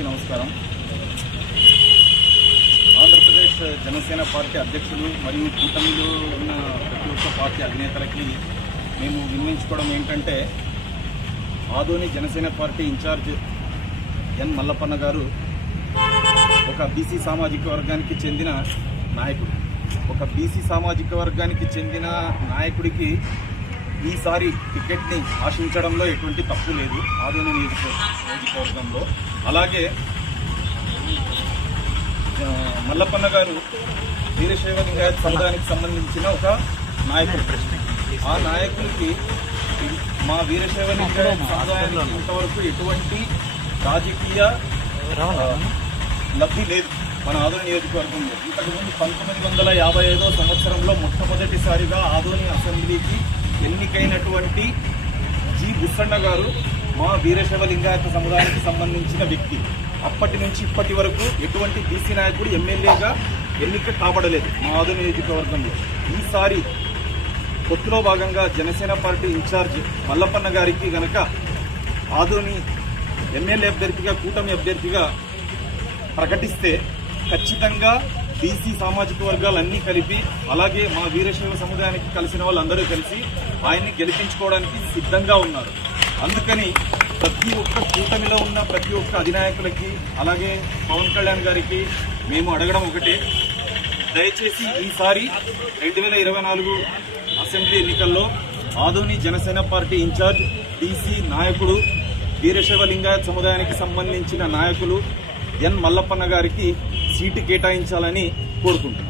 అందరికీ నమస్కారం. ఆంధ్రప్రదేశ్ జనసేన పార్టీ అధ్యక్షులు మరియు కూటమిలో ఉన్న ప్రతి ఒక్క పార్టీ అధినేతలకి మేము విన్నవించుకోవడం ఏంటంటే, ఆదోని జనసేన పార్టీ ఇన్ఛార్జ్ ఎన్ మల్లప్పన్న గారు ఒక బీసీ సామాజిక వర్గానికి చెందిన నాయకుడు. ఒక బీసీ సామాజిక వర్గానికి చెందిన నాయకుడికి ఈసారి టికెట్ని ఆశించడంలో ఎటువంటి తప్పు లేదు ఆదోని నియోజకవర్గంలో. అలాగే మల్లప్పన్న గారు వీరశైవ లింగాయత్ సముదాయానికి సంబంధించిన ఒక నాయకుడు. ఆ నాయకుడికి మా వీరశైవ లింగాయత్ సముదాయంలో ఇంతవరకు ఎటువంటి రాజకీయ లబ్ధి లేదు మన ఆదోని నియోజకవర్గంలో. ఇంతకుముందు 1955 సంవత్సరంలో మొట్టమొదటిసారిగా ఆదోని అసెంబ్లీకి ఎన్నికైనటువంటి జి బుస్సన్న గారు మా వీరశైవ లింగాయత సముదాయానికి సంబంధించిన వ్యక్తి. అప్పటి నుంచి ఇప్పటి వరకు ఎటువంటి బీసీ నాయకుడు ఎమ్మెల్యేగా ఎన్నిక కాబడలేదు మా ఆదోని నియోజకవర్గంలో. ఈసారి పొత్తులో భాగంగా జనసేన పార్టీ ఇన్ఛార్జ్ మల్లప్పన్న గారికి గనక ఆదోని ఎమ్మెల్యే అభ్యర్థిగా, కూటమి అభ్యర్థిగా ప్రకటిస్తే ఖచ్చితంగా బీసీ సామాజిక వర్గాలన్నీ కలిపి, అలాగే మా వీరశైవ సముదాయానికి కలిసిన వాళ్ళందరూ కలిసి ఆయన్ని గెలిపించుకోవడానికి సిద్ధంగా ఉన్నారు. అందుకని ప్రతి ఒక్క కూటమిలో ఉన్న ప్రతి ఒక్క అధినాయకులకి, అలాగే పవన్ కళ్యాణ్ గారికి మేము అడగడం ఒకటే, దయచేసి ఈసారి 2024 అసెంబ్లీ ఎన్నికల్లో Adoni Janasena party incharge BC నాయకుడు, వీరశైవ లింగాయత్ సముదాయానికి సంబంధించిన నాయకులు ఎన్ మల్లప్పన్న గారికి సీటు కేటాయించాలని కోరుకుంటున్నాను.